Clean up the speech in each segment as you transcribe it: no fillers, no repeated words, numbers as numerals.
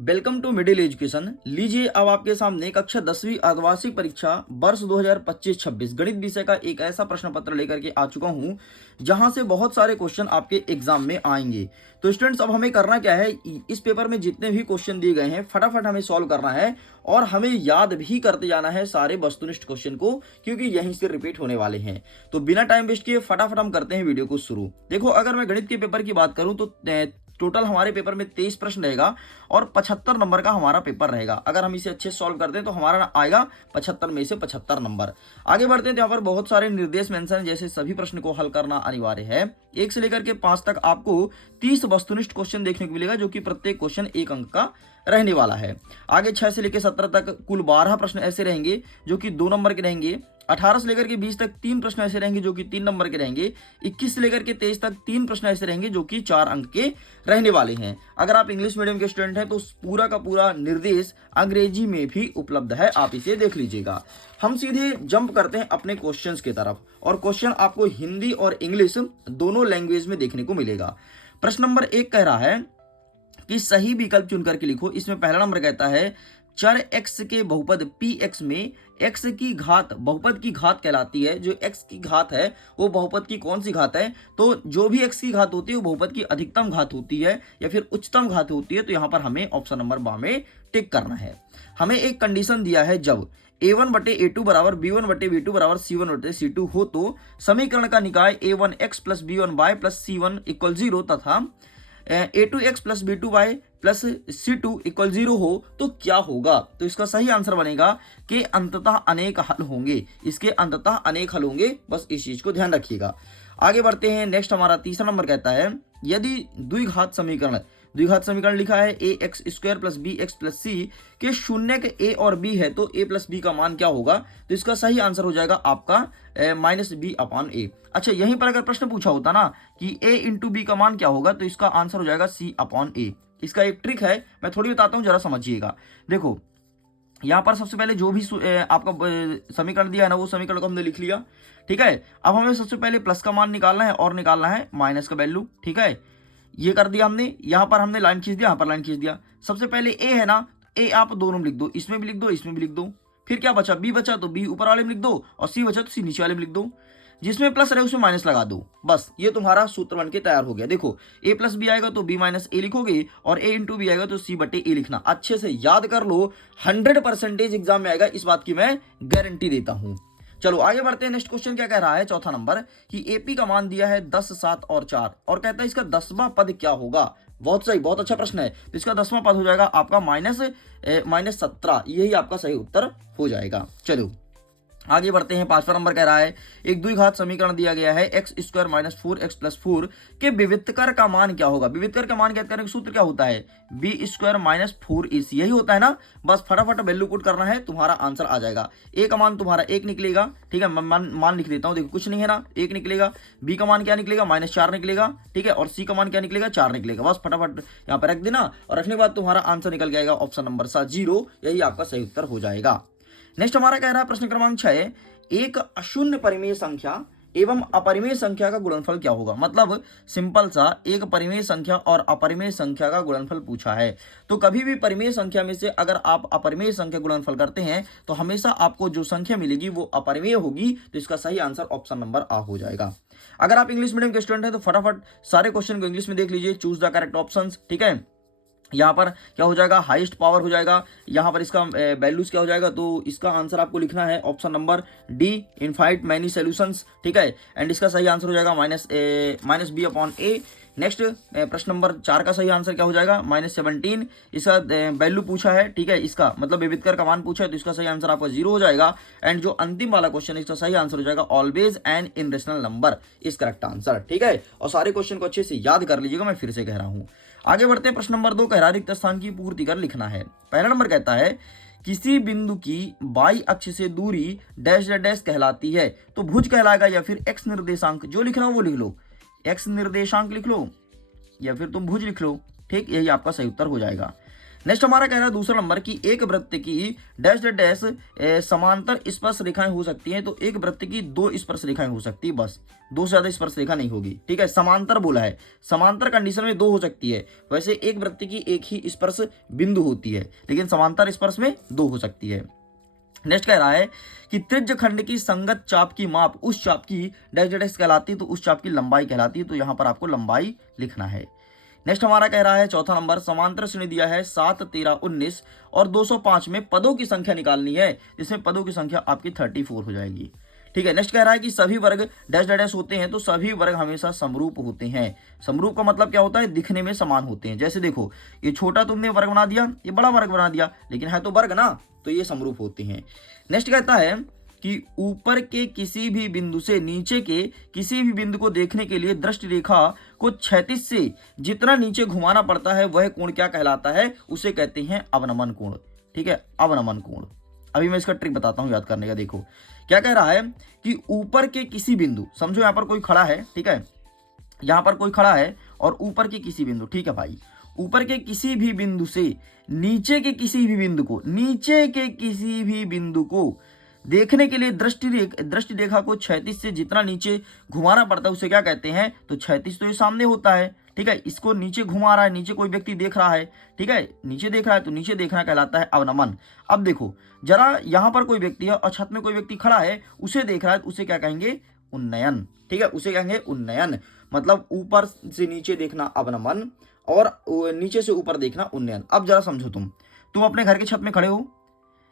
Welcome to middle education. लीजिए अब आपके सामने कक्षा 10वीं अर्धवार्षिक परीक्षा वर्ष 2025-26 गणित विषय का एक ऐसा प्रश्न पत्र लेकर के आ चुका हूं जहां से बहुत सारे क्वेश्चन आपके एग्जाम में आएंगे। तो स्टूडेंट्स, अब हमें करना क्या है, इस पेपर में जितने भी क्वेश्चन दिए गए हैं फटाफट हमें सॉल्व करना है और हमें याद भी करते जाना है सारे वस्तुनिष्ठ क्वेश्चन को, क्योंकि यहीं से रिपीट होने वाले हैं। तो बिना टाइम वेस्ट किए फटाफट हम करते हैं वीडियो को शुरू। देखो, अगर मैं गणित के पेपर की बात करूं तो टोटल हमारे पेपर में 23 प्रश्न रहेगा और 75 नंबर का हमारा पेपर रहेगा। अगर हम इसे अच्छे सॉल्व करते हैं तो हमारा आएगा 75 में से 75 नंबर। आगे बढ़ते हैं तो यहाँ पर बहुत सारे निर्देश मेंशन हैं, जैसे सभी प्रश्न को हल करना अनिवार्य है। 1 से लेकर के 5 तक आपको 30 वस्तुनिष्ठ क्वेश्चन देखने को मिलेगा, जो कि प्रत्येक क्वेश्चन 1 अंक का रहने वाला है। आगे 6 से लेकर 17 तक कुल 12 प्रश्न ऐसे रहेंगे जो कि 2 नंबर के रहेंगे। 18 से लेकर के 20 तक 3 प्रश्न ऐसे रहेंगे जो कि 3 नंबर के रहेंगे। 21 से लेकर के 23 तक 3 प्रश्न ऐसे रहेंगे जो कि 4 अंक के रहने वाले हैं। अगर आप इंग्लिश मीडियम के स्टूडेंट हैं तो पूरा का पूरा निर्देश अंग्रेजी में भी उपलब्ध है, आप इसे देख लीजिएगा। हम सीधे जंप करते हैं अपने क्वेश्चंस की तरफ, और क्वेश्चन आपको हिंदी और इंग्लिश दोनों लैंग्वेज में देखने को मिलेगा। प्रश्न नंबर 1 कह रहा है कि सही विकल्प चुन करके लिखो। इसमें पहला नंबर कहता है चर x के बहुपद px में x की घात बहुपद की घात कहलाती है। जो x की घात है वो बहुपद की कौन सी घात है? तो जो भी x की घात होती है वो बहुपद की अधिकतम घात होती है या फिर उच्चतम घात होती है। तो यहाँ पर हमें ऑप्शन नंबर बा में टिक करना है। हमें एक कंडीशन दिया है, जब a1 बटे a2 बराबर b1 बटे b2 बराबर c1 बटे c2 हो तो समीकरण का निकाय a1x plus b1y plus c1 equal 0 तथा a2x plus b2y plus c2 equal 0 हो तो क्या होगा? तो इसका सही आंसर बनेगा कि अंततः अनेक हल होंगे। इसके अंततः अनेक हल होंगे, बस इस चीज को ध्यान रखिएगा। आगे बढ़ते हैं। नेक्स्ट हमारा तीसरा नंबर कहता है यदि द्विघात समीकरण लिखा है A X square plus B X plus C के शून्य के ए और बी है तो ए प्लस बी का मान क्या होगा? तो इसका सही आंसर हो जाएगा आपका माइनस बी अपॉन ए। अच्छा, यहीं पर अगर प्रश्न पूछा होता ना कि ए इंटू बी का मान क्या होगा, तो इसका आंसर हो जाएगा सी अपॉन ए। इसका एक ट्रिक है, मैं थोड़ी बताता हूं, जरा समझिएगा। देखो, यहाँ पर सबसे पहले जो भी आपका समीकरण दिया है ना, वो समीकरण को हमने लिख लिया, ठीक है। अब हमें सबसे पहले प्लस का मान निकालना है और निकालना है माइनस का वैल्यू, ठीक है। ये कर दिया हमने। यहाँ पर हमने लाइन खींच दिया, यहाँ पर लाइन खींच दिया। सबसे पहले ए है ना, ए आप दोनों में लिख दो, इसमें भी लिख दो, इसमें भी लिख दो। फिर क्या बचा? बी बचा तो बी ऊपर वाले में लिख दो, और सी बचा तो सी नीचे वाले में लिख दो। जिसमें प्लस रहे उसमें माइनस लगा दो, बस ये तुम्हारा सूत्र बन के तैयार हो गया। देखो, ए प्लस बी आएगा तो बी माइनस ए लिखोगे, और ए इंटू बी आएगा तो सी बटे ए लिखना। अच्छे से याद कर लो, 100% एग्जाम में आएगा, इस बात की मैं गारंटी देता हूं। चलो आगे बढ़ते हैं। नेक्स्ट क्वेश्चन क्या कह रहा है, चौथा नंबर, कि एपी का मान दिया है 10, 7 और 4, और कहता है इसका 10वां पद क्या होगा? बहुत सही, बहुत अच्छा प्रश्न है। तो इसका 10वां पद हो जाएगा आपका माइनस 17। यही आपका सही उत्तर हो जाएगा। चलो आगे बढ़ते हैं। 5वां नंबर कह रहा है एक द्विघात समीकरण दिया गया है x square minus 4x plus 4 के विविधकर का मान क्या होगा? विविधकर का मान ज्ञात करने का सूत्र क्या होता है? बी स्क्वायर माइनस 4ac, यही होता है ना। बस फटाफट वैल्यू पुट करना है, तुम्हारा आंसर आ जाएगा। ए का मान तुम्हारा 1 निकलेगा, ठीक है। मान लिख देता हूँ, देखो कुछ नहीं है ना, 1 निकलेगा। बी का मान क्या निकलेगा? -4 निकलेगा, ठीक है। और सी का मान क्या निकलेगा? 4 निकलेगा। बस फटाफट यहाँ पर रख देना, और रखने के बाद तुम्हारा आंसर निकल जाएगा ऑप्शन नंबर 0। यही आपका सही उत्तर हो जाएगा। नेक्स्ट हमारा कह रहा है प्रश्न क्रमांक 6, एक अशून्य परिमेय संख्या एवं अपरिमेय संख्या का गुणनफल क्या होगा? मतलब सिंपल सा, एक परिमेय संख्या और अपरिमेय संख्या का गुणनफल पूछा है। तो कभी भी परिमेय संख्या में से अगर आप अपरिमेय संख्या गुणनफल करते हैं तो हमेशा आपको जो संख्या मिलेगी वो अपरिमेय होगी। तो इसका सही आंसर ऑप्शन नंबर आ हो जाएगा। अगर आप इंग्लिश मीडियम के स्टूडेंट हैं तो फटाफट सारे क्वेश्चन को इंग्लिश में देख लीजिए, चूज द करेक्ट ऑप्शन, ठीक है। यहाँ पर क्या हो जाएगा? हाईएस्ट पावर हो जाएगा। यहाँ पर इसका वैल्यूज क्या हो जाएगा? तो इसका आंसर आपको लिखना है option number D, इनफाइट many solutions, ठीक है। एंड इसका सही आंसर हो जाएगा माइनस बी अपॉन ए। नेक्स्ट प्रश्न नंबर 4 का सही आंसर क्या हो जाएगा? -17। इसका वैल्यू पूछा है, ठीक है, इसका मतलब विविधकर का मान पूछा है, तो इसका सही आंसर आपका 0 हो जाएगा। एंड जो अंतिम वाला क्वेश्चन है इसका सही आंसर हो जाएगा always an irrational number is correct answer, ठीक है। और सारे क्वेश्चन को अच्छे से याद कर लीजिएगा, मैं फिर से कह रहा हूँ। आगे बढ़ते हैं। प्रश्न नंबर 2 कह रहा है रिक्त स्थान की पूर्ति कर लिखना है। पहला नंबर कहता है किसी बिंदु की बाई अक्ष से दूरी डैश डैश कहलाती है, तो भुज कहलाएगा या फिर एक्स निर्देशांक? जो लिखना हो वो लिख लो, एक्स निर्देशांक लिख लो या फिर तुम भुज लिख लो, ठीक। यही आपका सही उत्तर हो जाएगा। नेक्स्ट हमारा कह रहा है दूसरा नंबर कि एक वृत्त की डैश डैश समांतर स्पर्श रेखाएं हो सकती हैं। तो एक वृत्त की 2 स्पर्श रेखाएं हो सकती है, बस 2 से ज्यादा स्पर्श रेखा नहीं होगी। ठीक है, समांतर बोला है, समांतर कंडीशन में 2 हो सकती है। वैसे एक वृत्त की एक ही स्पर्श बिंदु होती है, लेकिन समांतर स्पर्श में 2 हो सकती है। नेक्स्ट कह रहा है कि त्रिज्य खंड की संगत चाप की माप उस चाप की डैश डैश कहलाती है, तो उस चाप की लंबाई कहलाती है। तो यहां पर आपको लंबाई लिखना है। नेक्स्ट हमारा कह रहा है चौथा नंबर, समांतर श्रेणी दिया है 7, 13, 19 और 205 में पदों की संख्या निकालनी है, जिसमें पदों की संख्या आपकी 34 हो जाएगी। ठीक है, नेक्स्ट कह रहा है कि सभी वर्ग डैश डैश होते हैं। तो सभी वर्ग हमेशा समरूप होते हैं। समरूप का मतलब क्या होता है, दिखने में समान होते हैं। जैसे देखो, ये छोटा तुमने वर्ग बना दिया, ये बड़ा वर्ग बना दिया, लेकिन है तो वर्ग ना, तो ये समरूप होते हैं। नेक्स्ट कहता है कि ऊपर के किसी भी बिंदु से नीचे के किसी भी बिंदु को देखने के लिए दृष्टि रेखा को क्षैतिज से जितना नीचे घुमाना पड़ता है वह कोण क्या कहलाता है, उसे कहते हैं अवनमन कोण। ठीक है, अवनमन कोण। अभी मैं इसका ट्रिक बताता हूं याद करने का। देखो क्या कह रहा है कि ऊपर के किसी बिंदु, समझो यहां पर कोई खड़ा है, ठीक है, यहां पर कोई खड़ा है और ऊपर के किसी बिंदु, ठीक है भाई, ऊपर के किसी भी बिंदु से नीचे के किसी भी बिंदु को, नीचे के किसी भी बिंदु को देखने के लिए दृष्टि रेखा को क्षैतिज से जितना नीचे घुमाना पड़ता है उसे क्या कहते हैं, तो क्षैतिज तो ये सामने होता है। ठीक है, इसको नीचे घुमा रहा है, नीचे कोई व्यक्ति देख रहा है, ठीक है, नीचे देख रहा है, तो नीचे देखना कहलाता है अवनमन। अब देखो जरा, यहां पर कोई व्यक्ति है और छत में कोई व्यक्ति खड़ा है, उसे देख रहा है, तो उसे क्या कहेंगे, उन्नयन। ठीक है, उसे कहेंगे उन्नयन। मतलब ऊपर से नीचे देखना अवनमन और नीचे से ऊपर देखना उन्नयन। अब जरा समझो, तुम अपने घर के छत में खड़े हो,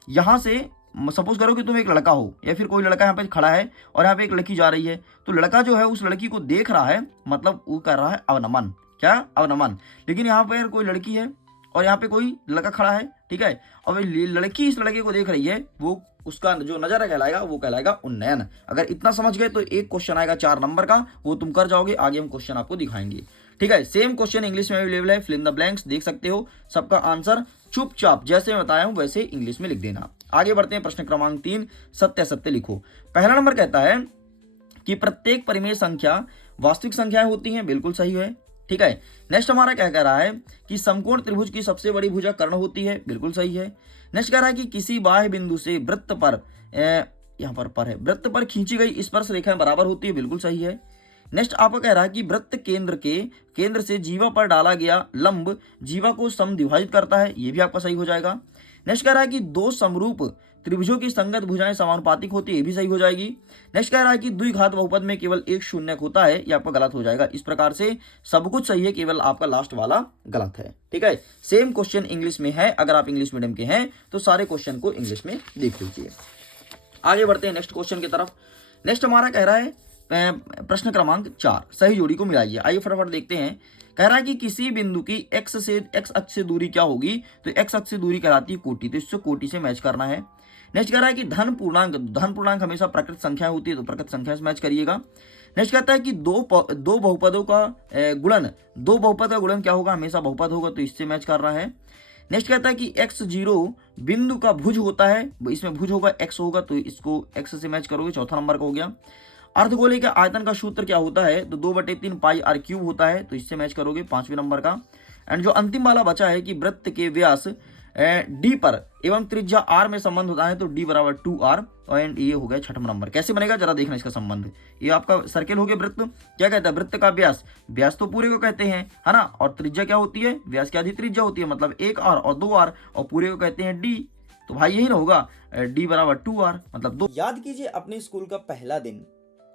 यहां से सपोज करो कि तुम एक लड़का हो या फिर कोई लड़का यहाँ पे खड़ा है और यहाँ पे एक लड़की जा रही है, तो लड़का जो है उस लड़की को देख रहा है, मतलब वो कर रहा है अवनमन। क्या, अवनमन। लेकिन यहाँ पे कोई लड़की है और यहाँ पे कोई लड़का खड़ा है, ठीक है, और लड़की इस लड़के को देख रही है, वो उसका जो नजारा कहलाएगा वो कहलाएगा उन्नयन। अगर इतना समझ गए तो एक क्वेश्चन आएगा 4 नंबर का, वो तुम कर जाओगे। आगे हम क्वेश्चन आपको दिखाएंगे। ठीक है, सेम क्वेश्चन इंग्लिश में अवेलेबल है, फिल इन द ब्लैंक्स देख सकते हो। सबका आंसर चुपचाप जैसे मैं बताया हूं वैसे इंग्लिश में लिख देना। आगे बढ़ते हैं, प्रश्न क्रमांक 3, सत्य असत्य लिखो। पहला नंबर कहता है कि प्रत्येक परिमेय संख्या वास्तविक संख्याएं होती हैं, बिल्कुल सही है। ठीक है, नेक्स्ट हमारा क्या कह रहा है कि समकोण त्रिभुज की सबसे बड़ी भुजा कर्ण होती है, बिल्कुल सही है। नेक्स्ट कह रहा है कि किसी बाह्य बिंदु से वृत्त पर, यहाँ पर है, वृत्त पर खींची गई स्पर्श रेखाएं बराबर होती है, बिल्कुल सही है। नेक्स्ट आपका कह रहा है कि वृत्त केंद्र से जीवा पर डाला गया लंब जीवा को समद्विभाजित करता है, ये भी आपका सही हो जाएगा। नेक्स्ट कह रहा है कि 2 समरूप त्रिभुजों की संगत भुजाएं समानुपातिक होती है, ये भी सही हो जाएगी। नेक्स्ट कह रहा है कि द्विघात बहुपद में केवल एक शून्यक होता है, ये आपका गलत हो जाएगा। इस प्रकार से सब कुछ सही है, केवल आपका लास्ट वाला गलत है। ठीक है, सेम क्वेश्चन इंग्लिश में है, अगर आप इंग्लिश मीडियम के हैं तो सारे क्वेश्चन को इंग्लिश में देख लीजिए। आगे बढ़ते हैं नेक्स्ट क्वेश्चन की तरफ। नेक्स्ट हमारा कह रहा है प्रश्न क्रमांक 4, सही जोड़ी को मिलाइए। आइए फटाफट देखते हैं। कह रहा है कि किसी बिंदु की एक्स अक्ष से दूरी क्या होगी, तो एक्स अक्ष से दूरी कहलाती है कोटि, तो इससे कोटि से मैच करना है। नेक्स्ट कह रहा है कि धन पूर्णांक हमेशा प्रकृत संख्या होती है, तो प्रकृत संख्या से मैच करिएगा। नेक्स्ट कहता है कि दो बहुपद का गुणन क्या होगा, हमेशा बहुपद होगा, तो इससे मैच करना है। नेक्स्ट कहता है कि x0 बिंदु का भुज होता है, इसमें भुज होगा x होगा, तो इसको x से मैच करोगे, चौथा नंबर का हो गया। अर्धगोले के आयतन का सूत्र क्या होता है, तो 2/3 पाई r क्यूब होता है, तो इससे मैच करोगे, 5वें नंबर का। एंड जो अंतिम वाला बचा है कि वृत्त के व्यास d पर एवं त्रिज्या r में संबंध होता है, तो d बराबर 2r, एंड ये हो गया 6वां नंबर। कैसे बनेगा जरा देखना इसका संबंध। ये आपका सर्किल हो गया वृत्त, क्या कहता है, वृत्त का व्यास तो पूरे को कहते हैं, है ना, और त्रिज्या क्या होती है, व्यास की आधी त्रिज्या होती है, मतलब 1r और 2r, और पूरे को कहते हैं d। तो भाई यही ना होगा, d बराबर 2r, मतलब 2। याद कीजिए अपने स्कूल का पहला दिन।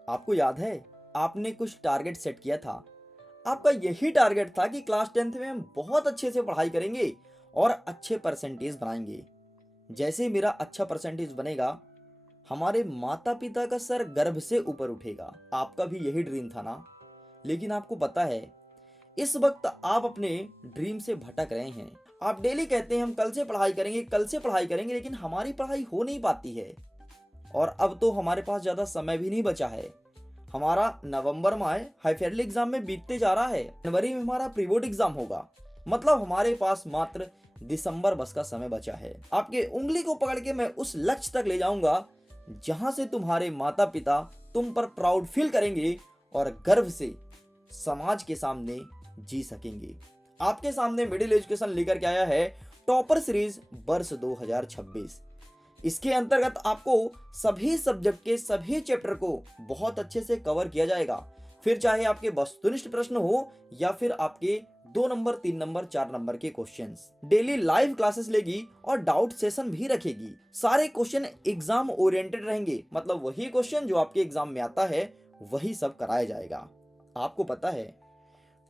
आपको याद है आपने कुछ टारगेट सेट किया था। आपका यही टारगेट था कि क्लास 10th में हम बहुत अच्छे से पढ़ाई करेंगे और अच्छे परसेंटेज बनाएंगे। जैसे मेरा अच्छा परसेंटेज बनेगा, हमारे माता पिता का सर गर्व से ऊपर उठेगा। आपका भी यही ड्रीम था ना। लेकिन आपको पता है इस वक्त आप अपने ड्रीम से भटक रहे हैं। आप डेली कहते हैं हम कल से पढ़ाई करेंगे, कल से पढ़ाई करेंगे, लेकिन हमारी पढ़ाई हो नहीं पाती है। और अब तो हमारे पास ज्यादा समय भी नहीं बचा है। हमारा नवंबर में हाफ ईयरली एग्जाम में बीतते जा रहा है, जनवरी में हमारा प्री बोर्ड एग्जाम होगा, मतलब हमारे पास मात्र दिसंबर बस का समय बचा है। आपके उंगली को पकड़ के मैं उस लक्ष्य तक ले जाऊंगा जहां से तुम्हारे माता पिता तुम पर प्राउड फील करेंगे और गर्व से समाज के सामने जी सकेंगे। आपके सामने मिडिल एजुकेशन लेकर के आया है टॉपर सीरीज वर्ष 2026। इसके अंतर्गत आपको सभी सब्जेक्ट के सभी चैप्टर को बहुत अच्छे से कवर किया जाएगा, फिर चाहे आपके वस्तुनिष्ठ प्रश्न हो या फिर आपके 2 नंबर 3 नंबर 4 नंबर के क्वेश्चंस। डेली लाइव क्लासेस लेगी और डाउट सेशन भी रखेगी। सारे क्वेश्चन एग्जाम ओरिएंटेड रहेंगे, मतलब वही क्वेश्चन जो आपके एग्जाम में आता है वही सब कराया जाएगा। आपको पता है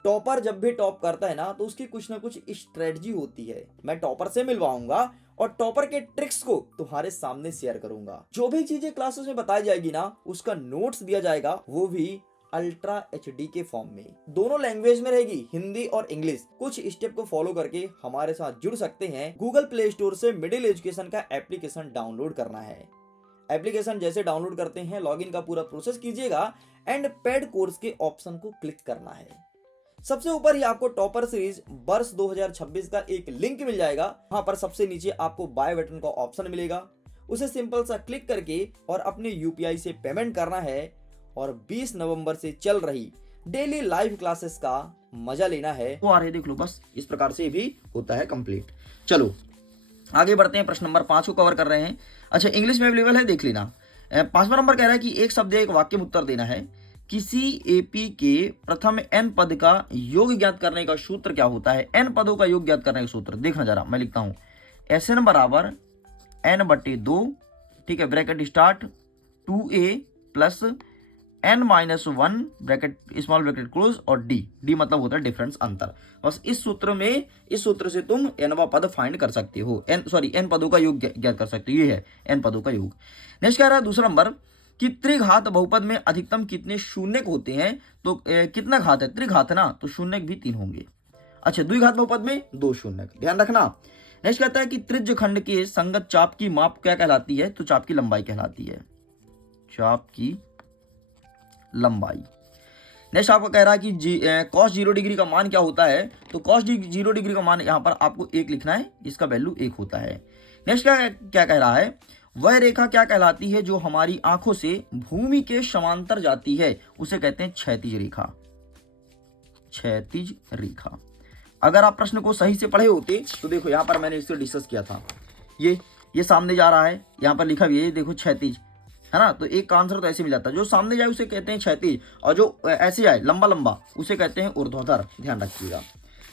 टॉपर जब भी टॉप करता है ना तो उसकी कुछ ना कुछ स्ट्रेटजी होती है। मैं टॉपर से मिलवाऊंगा और टॉपर के ट्रिक्स को तुम्हारे सामने शेयर करूंगा। जो भी चीजें क्लासेस में बताई जाएगी ना उसका नोट्स दिया जाएगा, वो भी अल्ट्रा HD के फॉर्म में। दोनों लैंग्वेज में रहेगी, हिंदी और इंग्लिश। कुछ स्टेप को फॉलो करके हमारे साथ जुड़ सकते हैं। गूगल प्ले स्टोर से मिडिल एजुकेशन का एप्लीकेशन डाउनलोड करना है। एप्लीकेशन जैसे डाउनलोड करते हैं लॉगिन का पूरा प्रोसेस कीजिएगा एंड पेड कोर्स के ऑप्शन को क्लिक करना है। सबसे ऊपर ही आपको टॉपर सीरीज वर्ष 2026 का एक लिंक मिल जाएगा। वहां पर सबसे नीचे आपको बाय बटन का ऑप्शन मिलेगा, उसे सिंपल सा क्लिक करके और अपने UPI से पेमेंट करना है और 20 नवंबर से चल रही डेली लाइव क्लासेस का मजा लेना है। वो आ रहे देख लो, बस इस प्रकार से भी होता है कंप्लीट। चलो आगे बढ़ते हैं, प्रश्न नंबर 5 को कवर कर रहे हैं। अच्छा, इंग्लिश में अवेलेबल है, देख लेना। 5वां नंबर कह रहा है कि एक शब्द एक वाक्य में उत्तर देना है। किसी AP के प्रथम n पद का योग ज्ञात करने का सूत्र क्या होता है? n पदों का योग ज्ञात करने का सूत्र देखना जरा, मैं लिखता हूं SN बराबर n/2, ठीक है, bracket start 2a plus n-1 bracket small bracket close और d मतलब होता है डिफरेंस, अंतर। बस इस सूत्र से तुम nवा पद फाइंड कर सकते हो, n पदों का योग ज्ञात कर सकते हो। ये है n पदों का योग। नेक्स्ट कह रहा है दूसरा नंबर कि त्रिघात बहुपद में अधिकतम कितने शून्यक होते हैं? तो कितना घात है? त्रिघात है ना, तो शून्यक भी 3 होंगे। अच्छा, द्विघात बहुपद में 2 शून्यक, ध्यान रखना। नेक्स्ट कहता है कि त्रिज्य खंड के संगत चाप की माप क्या कहलाती है? तो चाप की लंबाई कहलाती है, चाप की लंबाई। नेक्स्ट आपको कह रहा है कि cos 0 डिग्री का मान क्या होता है? तो cos 0 डिग्री का मान यहाँ पर आपको 1 लिखना है, इसका वैल्यू 1 होता है। नेक्स्ट क्या कह रहा है? वह रेखा क्या कहलाती है जो हमारी आंखों से भूमि के समांतर जाती है? उसे कहते हैं क्षैतिज रेखा, क्षैतिज रेखा। अगर आप प्रश्न को सही से पढ़े होते तो देखो यहाँ पर मैंने इससे डिस्कस किया था, ये सामने जा रहा है, यहाँ पर लिखा भी है, देखो क्षैतिज है ना, तो एक का आंसर तो ऐसे मिल जाता है। जो सामने जाए उसे कहते हैं क्षैतिज और जो ऐसे जाए लंबा लंबा उसे कहते हैं ऊर्ध्वाधर, ध्यान रखिएगा।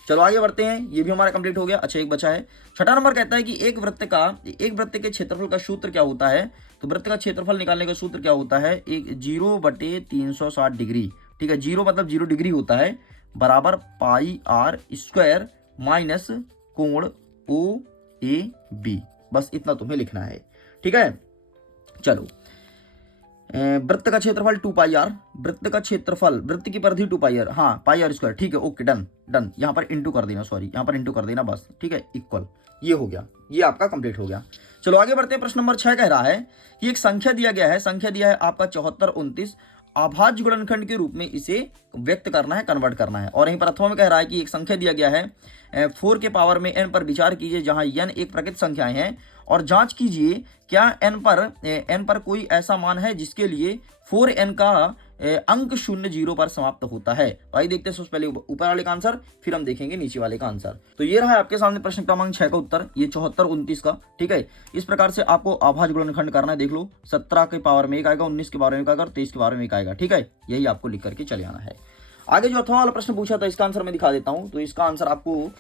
चलो आगे बढ़ते हैं, ये भी हमारा कंप्लीट हो गया। अच्छा, एक बचा है। 6वां नंबर कहता है कि एक वृत्त के क्षेत्रफल का सूत्र क्या होता है? तो वृत्त का क्षेत्रफल निकालने का सूत्र क्या होता है? 0/360 डिग्री, ठीक है, 0 मतलब 0 डिग्री होता है, बराबर πr² माइनस कोण OAB। बस इतना तुम्हें लिखना है, ठीक है। चलो, वृत्त का क्षेत्रफल 2πr, वृत्त का क्षेत्रफल, वृत्त की परिधि 2πr, हाँ πr², ठीक है, ओके, डन। यहाँ पर इंटू कर देना, यहाँ पर इंटू कर देना, बस ठीक है, इक्वल। ये हो गया, ये आपका कंप्लीट हो गया। चलो आगे बढ़ते हैं। प्रश्न नंबर 6 कह रहा है कि एक संख्या दिया गया है, संख्या दिया है आपका 7429, अभाज्य गुणनखंड के रूप में इसे व्यक्त करना है, कन्वर्ट करना है। और यहीं पर अथवा में कह रहा है कि एक संख्या दिया गया है 4 के पावर में n पर विचार कीजिए जहां n एक प्राकृत संख्याएं हैं और जांच कीजिए क्या n पर कोई ऐसा मान है जिसके लिए 4n का अंक 0 पर समाप्त होता है। भाई देखते हैं सबसे पहले ऊपर वाले का आंसर, फिर हम देखेंगे नीचे वाले का आंसर। तो ये रहा आपके सामने प्रश्न क्रमांक 6 का उत्तर, ये 7429 का, ठीक है। इस प्रकार से आपको अभाज्य गुणनखंड करना है, देख लो 17 के पावर में 1 आएगा, 19 के पावर में 1 आएगा और 23 के पावर में 1 आएगा, ठीक है। यही आपको लिख करके चले आना है। आगे जो अथवा वाला प्रश्न पूछा था इसका आंसर मैं दिखा देता हूं। तो इसका आंसर आपको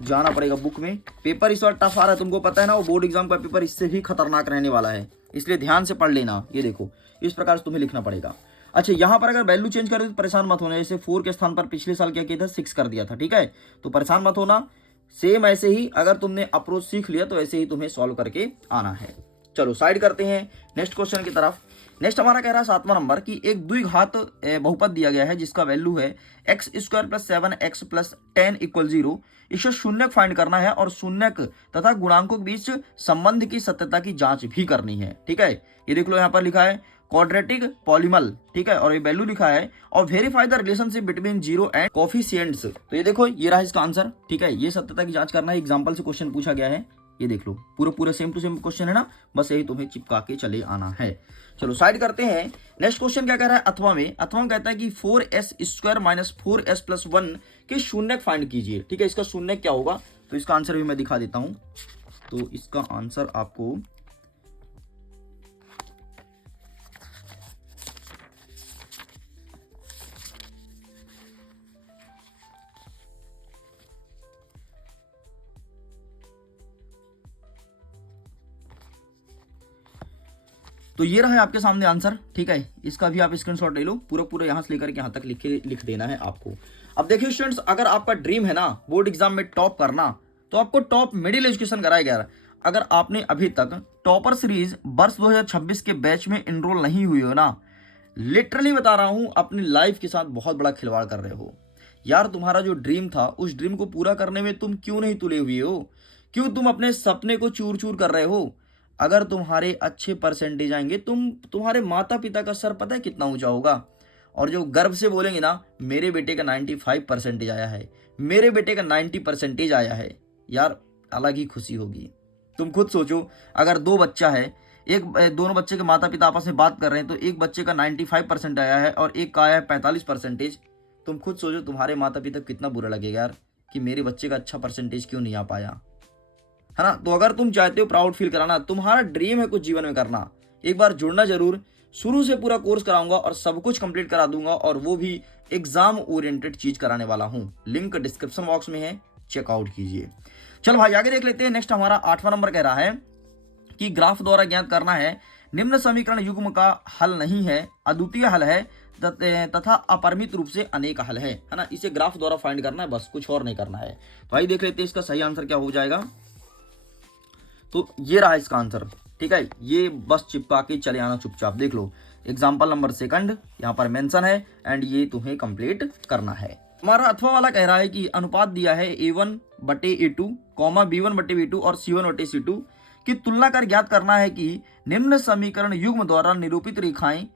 जाना पड़ेगा बुक में। पेपर इस बार टफ आ रहा है, तुमको पता है ना, वो बोर्ड एग्जाम का पेपर इससे भी खतरनाक रहने वाला है, इसलिए ध्यान से पढ़ लेना। ये देखो इस प्रकार से तुम्हें लिखना पड़ेगा। अच्छा, यहाँ पर अगर वैल्यू चेंज कर दे तो परेशान मत होना। जैसे 4 के स्थान पर पिछले साल क्या किया था, 6 कर दिया था, ठीक है, तो परेशान मत होना। सेम ऐसे ही अगर तुमने अप्रोच सीख लिया तो ऐसे ही तुम्हें सॉल्व करके आना है। चलो साइड करते हैं नेक्स्ट क्वेश्चन की तरफ। नेक्स्ट हमारा कह रहा है 7वां नंबर की एक द्विघात बहुपद दिया गया है जिसका वैल्यू है x² + 7x + 10 = 0। इसे शून्यक फाइंड करना है और शून्यक तथा गुणांकों के बीच संबंध की सत्यता की जांच भी करनी है, ठीक है। ये देख लो यहाँ पर लिखा है क्वाड्रेटिक पॉलीमल, ठीक है, और ये वैल्यू लिखा है और verify the relationship between 0 and coefficients. तो ये देखो ये रहा इसका आंसर, ठीक है। ये सत्यता की जांच करना है, एग्जांपल से क्वेश्चन पूछा गया है। ये देख लो पूरा सेम टू सेम क्वेश्चन है ना, बस यही तुम्हें चिपका के चले आना है। चलो साइड करते हैं। नेक्स्ट क्वेश्चन क्या कह रहा है अथवा में कहता है कि 4s² - 4s + 1 के शून्यक फाइंड कीजिए, ठीक है। इसका शून्यक क्या होगा, तो इसका आंसर भी मैं दिखा देता हूं। तो इसका आंसर आपको तो ये रहा है आपके सामने आंसर, ठीक है। इसका भी आप स्क्रीनशॉट ले लो, पूरा पूरा यहाँ से लेकर के यहाँ तक लिख देना है आपको। अब देखिए स्टूडेंट्स, अगर आपका ड्रीम है ना बोर्ड एग्जाम में टॉप करना, तो आपको टॉप मिडिल एजुकेशन कराया गया। अगर आपने अभी तक टॉपर सीरीज वर्ष 2026 के बैच में इनरोल नहीं हुई हो ना, लिटरली बता रहा हूं, अपनी लाइफ के साथ बहुत बड़ा खिलवाड़ कर रहे हो यार। तुम्हारा जो ड्रीम था, उस ड्रीम को पूरा करने में तुम क्यों नहीं तुले हुए हो? क्यों तुम अपने सपने को चूर चूर कर रहे हो? अगर तुम्हारे अच्छे परसेंटेज आएंगे, तुम्हारे माता पिता का सर पता है कितना ऊंचा होगा, और जो गर्व से बोलेंगे ना, मेरे बेटे का 95 परसेंटेज आया है, मेरे बेटे का 90 परसेंटेज आया है, यार अलग ही खुशी होगी। तुम खुद सोचो, अगर दो बच्चा है, दोनों बच्चे के माता पिता आपस में बात कर रहे हैं, तो एक बच्चे का 95 परसेंट आया है और एक का आया है 45 परसेंटेज। तुम खुद सोचो तुम्हारे माता पिता को कितना बुरा लगेगा यार, कि मेरे बच्चे का अच्छा परसेंटेज क्यों नहीं आ पाया, है ना। तो अगर तुम चाहते हो प्राउड फील कराना, तुम्हारा ड्रीम है कुछ जीवन में करना, एक बार जुड़ना जरूर। शुरू से पूरा कोर्स कराऊंगा और सब कुछ कंप्लीट करा दूंगा, और वो भी एग्जाम ओरिएंटेड चीज कराने वाला हूं। लिंक डिस्क्रिप्शन बॉक्स में है, चेकआउट कीजिए। चल भाई आगे देख लेते हैं। नेक्स्ट हमारा 8वां नंबर कह रहा है कि ग्राफ द्वारा ज्ञात करना है निम्न समीकरण युग्म का हल नहीं है, अद्वितीय हल है तथा अपरिमित रूप से अनेक हल है ना। इसे ग्राफ द्वारा फाइंड करना है, बस कुछ और नहीं करना है। तो भाई देख लेते हैं इसका सही आंसर क्या हो जाएगा। तो ये रहा इसका आंसर, ठीक है। ये बस चिपका के चले आना चुपचाप, देख लो एग्जाम्पल नंबर 2 यहाँ पर मेंशन है, एंड ये तुम्हें कंप्लीट करना है। हमारा अथवा वाला कह रहा है कि अनुपात दिया है A1/A2, B1/B2 और C1/C2 की तुलना कर ज्ञात करना है कि निम्न समीकरण युग्म द्वारा निरूपित रेखाएं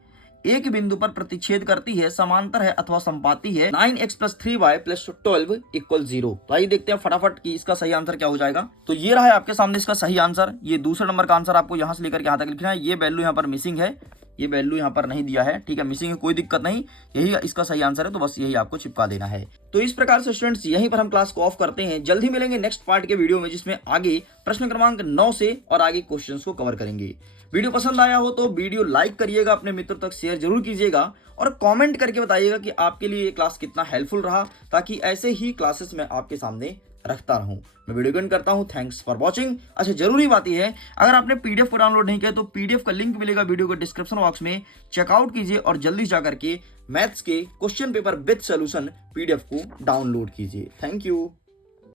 एक बिंदु पर प्रतिच्छेद करती है, समांतर है अथवा संपाती है। 9x + 3y + 12 = 0। तो आइए देखते हैं फटाफट कि इसका सही आंसर क्या हो जाएगा। तो ये रहा है आपके सामने इसका सही आंसर। ये दूसरे नंबर का आंसर आपको यहाँ से लेकर के यहाँ तक लिखना है। ये वैल्यू यहाँ पर मिसिंग है, ये वैल्यू यहाँ पर नहीं दिया है, ठीक है, मिसिंग है, कोई दिक्कत नहीं, यही इसका सही आंसर है। तो बस यही आपको चिपका देना है। तो इस प्रकार से स्टूडेंट्स यहीं पर हम क्लास को ऑफ करते हैं। जल्द ही मिलेंगे नेक्स्ट पार्ट के वीडियो में, जिसमें आगे प्रश्न क्रमांक 9 से और आगे क्वेश्चंस को कवर करेंगे। वीडियो पसंद आया हो तो वीडियो लाइक करिएगा, अपने मित्रों तक शेयर जरूर कीजिएगा, और कमेंट करके बताइएगा कि आपके लिए ये क्लास कितना हेल्पफुल रहा, ताकि ऐसे ही क्लासेस मैं आपके सामने रखता रहूं। मैं वीडियो एंड करता हूं। Thanks for watching. अच्छा, जरूरी बात यह है, अगर आपने पीडीएफ को डाउनलोड नहीं किया तो पीडीएफ का लिंक मिलेगा वीडियो के डिस्क्रिप्शन बॉक्स में, चेकआउट कीजिए और जल्दी जाकर के मैथ्स के question paper with solution PDF को डाउनलोड कीजिए। Thank you.